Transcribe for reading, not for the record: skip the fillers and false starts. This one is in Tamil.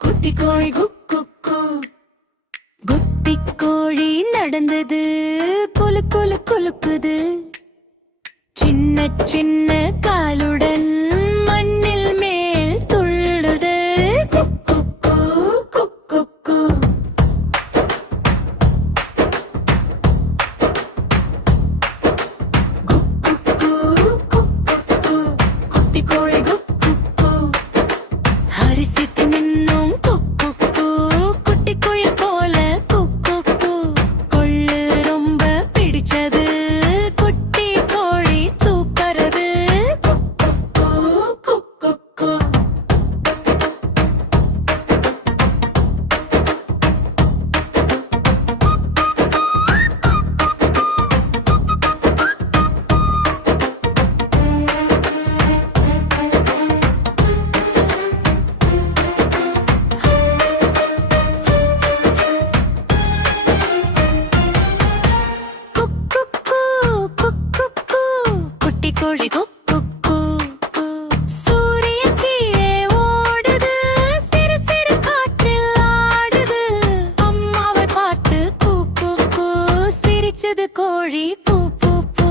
குட்டி கோழி குட்டி கோழி நடந்தது குலு குலு குலுக்குது சின்ன சின்ன காலுடன் மண்ணில் மேல் துள்ளுது குட்டி கோழி அரிசி தின்னும் குட்டி கோயில் போல கொள்ளு ரொம்ப பிடிச்சது குட்டி கோழி சூப்பரது கோழி சூரியன் கீழே ஓடுது சிறு சிறு காற்றில் ஆடுது அம்மாவை பார்த்து பூ பூ பூ சிரிச்சது கோழி பூ பூ பூ